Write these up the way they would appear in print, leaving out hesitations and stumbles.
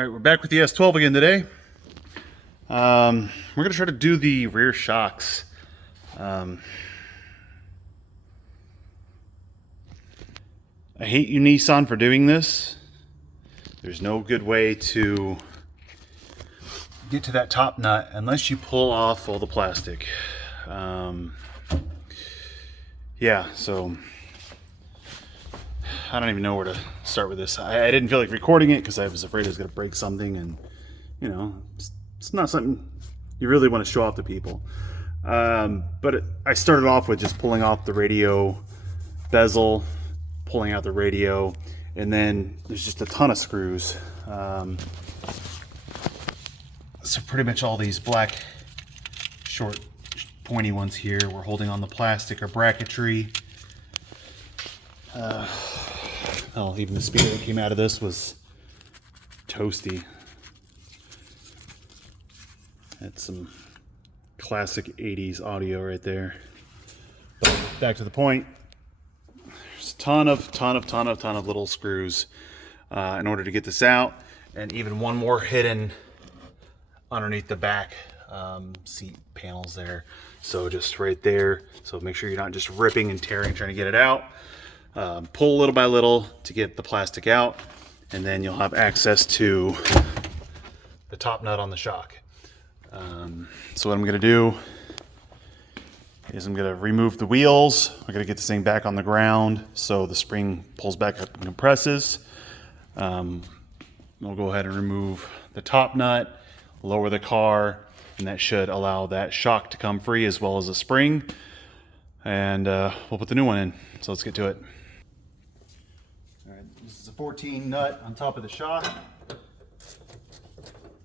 All right, we're back with the S12 again today. We're going to try to do the rear shocks. I hate you, Nissan, for doing this. There's no good way to get to that top nut unless you pull off all the plastic. Yeah, so I don't even know where to start with this. I didn't feel like recording it because I was afraid I was going to break something, and you know, it's not something you really want to show off to people. But I started off with just pulling off the radio bezel, pulling out the radio, and then there's just a ton of screws. So pretty much all these black short pointy ones here we're holding on the plastic or bracketry. Hell, even the speaker that came out of this was toasty. That's some classic 80s audio right there. But back to the point. There's a ton of little screws in order to get this out, and even one more hidden underneath the back seat panels there. So just right there. So make sure you're not just ripping and tearing trying to get it out. Pull little by little to get the plastic out, and then you'll have access to the top nut on the shock. So what I'm going to do is I'm going to remove the wheels. I'm going to get this thing back on the ground so the spring pulls back up and compresses. We'll go ahead and remove the top nut, lower the car, and that should allow that shock to come free as well as the spring. And we'll put the new one in. So let's get to it. All right, this is a 14 nut on top of the shock,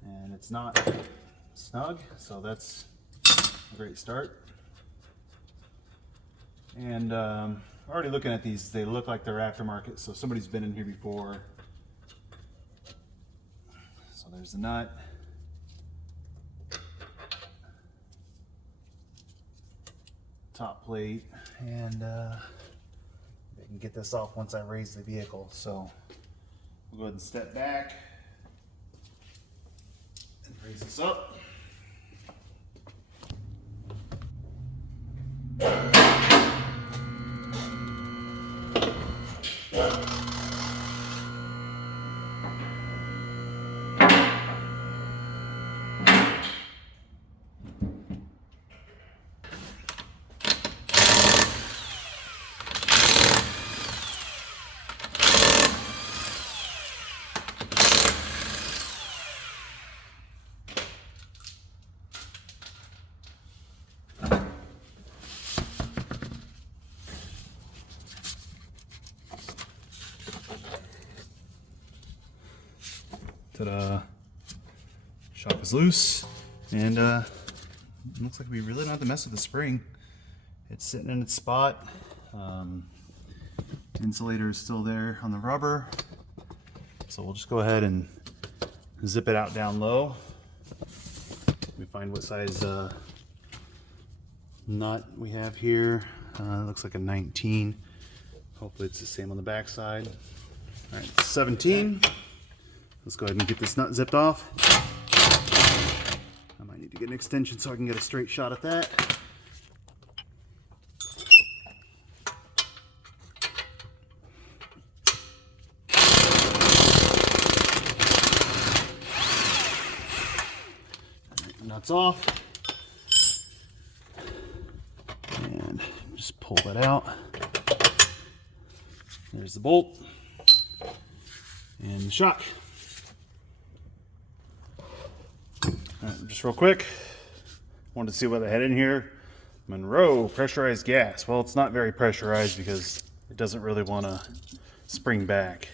and it's not snug, so that's a great start. And already looking at these, they look like they're aftermarket, so somebody's been in here before. So there's the nut. Top plate, and I can get this off once I raise the vehicle. So we'll go ahead and step back and raise this up. Ta-da! Shock is loose, and it looks like we really don't have to mess with the spring. It's sitting in its spot. Insulator is still there on the rubber, so we'll just go ahead and zip it out down low. We find what size nut we have here. It looks like a 19. Hopefully it's the same on the back side. All right, 17. Let's go ahead and get this nut zipped off. I might need to get an extension so I can get a straight shot at that. Nuts off. And just pull that out. There's the bolt and the shock. Just real quick, wanted to see what I had in here. Monroe pressurized gas. Well, it's not very pressurized because it doesn't really want to spring back.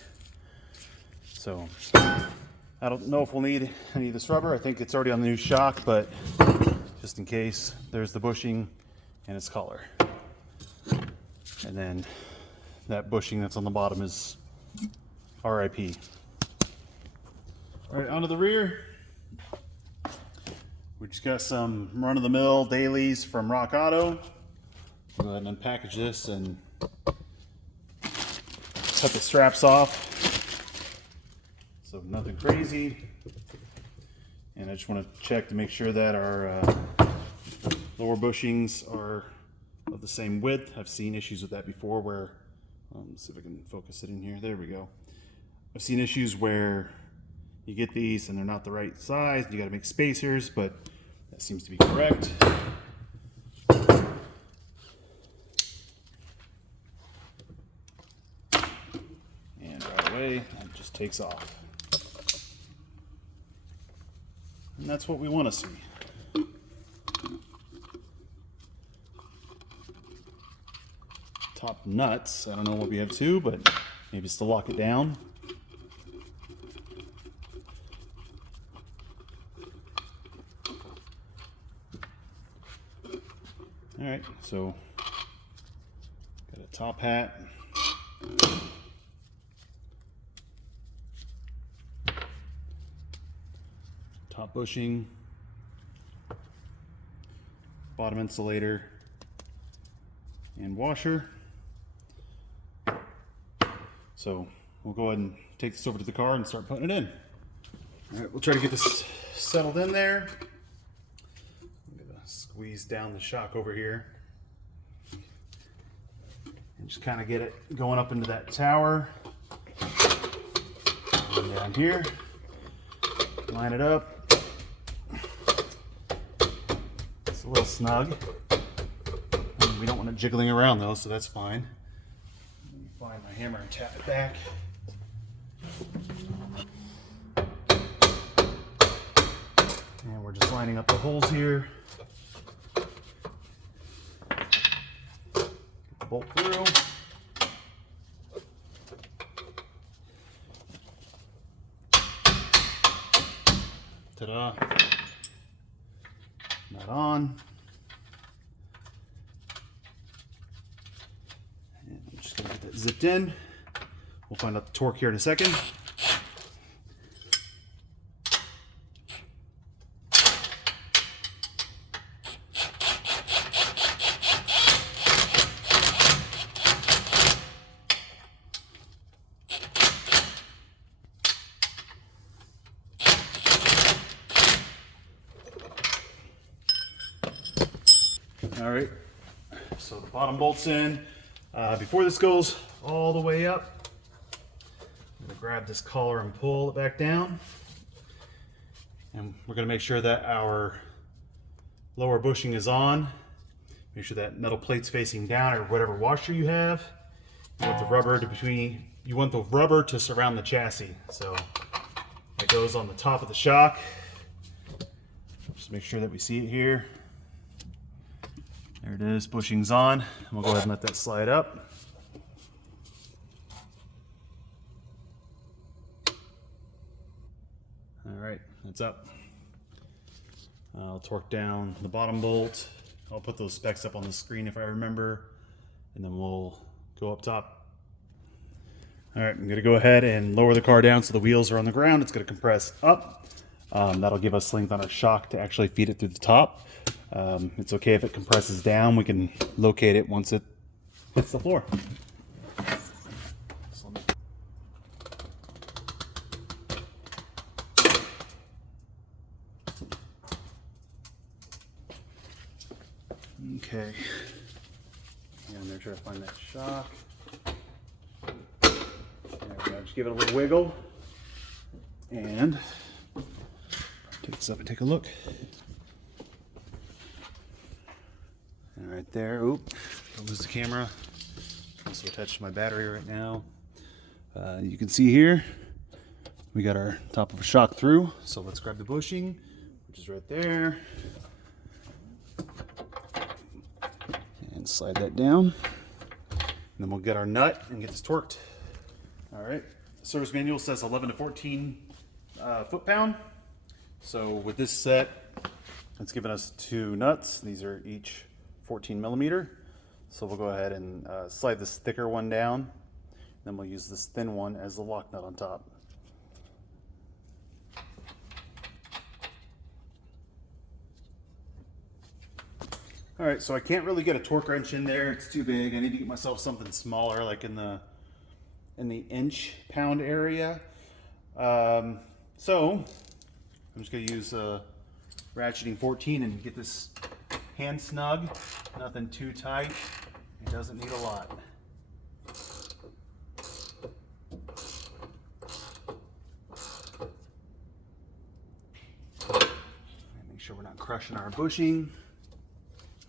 So I don't know if we'll need any of this rubber. I think it's already on the new shock, but just in case, there's the bushing and its collar. And then that bushing that's on the bottom is RIP. All right, onto the rear. We just got some run-of-the-mill dailies from Rock Auto. Go ahead and unpackage this and cut the straps off. So nothing crazy. And I just want to check to make sure that our lower bushings are of the same width. I've seen issues with that before where, let's see if I can focus it in here. There we go. I've seen issues where you get these and they're not the right size. You got to make spacers, but that seems to be correct. And right away, it just takes off. And that's what we want to see. Top nuts, I don't know what we have to, but maybe it's to lock it down. All right, so got a top hat. Top bushing, bottom insulator, and washer. So we'll go ahead and take this over to the car and start putting it in. All right, we'll try to get this settled in there. I'm gonna squeeze down the shock over here and just kind of get it going up into that tower. And down here, line it up. It's a little snug. We don't want it jiggling around though, so that's fine. Let me find my hammer and tap it back. And we're just lining up the holes here. Get the bolt through. Ta-da. Nut on. And I'm just going to get that zipped in. We'll find out the torque here in a second. All right, so the bottom bolt's in. Before this goes all the way up, I'm gonna grab this collar and pull it back down. And we're gonna make sure that our lower bushing is on. Make sure that metal plate's facing down or whatever washer you have. You want the rubber to surround the chassis. So it goes on the top of the shock. Just make sure that we see it here. There it is, bushing's on. And we'll go ahead and let that slide up. All right, that's up. I'll torque down the bottom bolt. I'll put those specs up on the screen if I remember, and then we'll go up top. All right, I'm gonna go ahead and lower the car down so the wheels are on the ground. It's gonna compress up. That'll give us length on our shock to actually feed it through the top. It's okay if it compresses down. We can locate it once it hits the floor. Okay. And they're trying to find that shock. There we go. Just give it a little wiggle. And take this up and take a look. And right there, oop, don't lose the camera. Also attached to my battery right now. You can see here, we got our top of a shock through. So let's grab the bushing, which is right there. And slide that down. And then we'll get our nut and get this torqued. All right, the service manual says 11 to 14 foot-pound. So with this set, it's given us 2 nuts. These are each 14 millimeter. So we'll go ahead and slide this thicker one down. Then we'll use this thin one as the lock nut on top. All right, so I can't really get a torque wrench in there. It's too big. I need to get myself something smaller, like in the inch pound area. So I'm just going to use ratcheting 14 and get this hand snug. Nothing too tight. It doesn't need a lot. Make sure we're not crushing our bushing.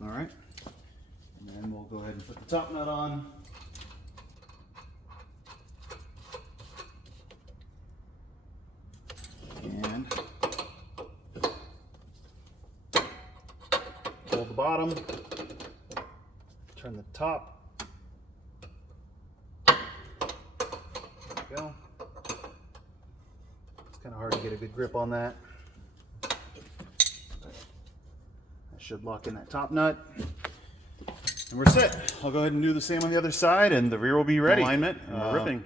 All right. And then we'll go ahead and put the top nut on. And pull the bottom, turn the top. There we go. It's kind of hard to get a good grip on that. That should lock in that top nut. And we're set. I'll go ahead and do the same on the other side, and the rear will be ready. Alignment, ripping.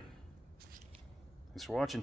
Thanks for watching.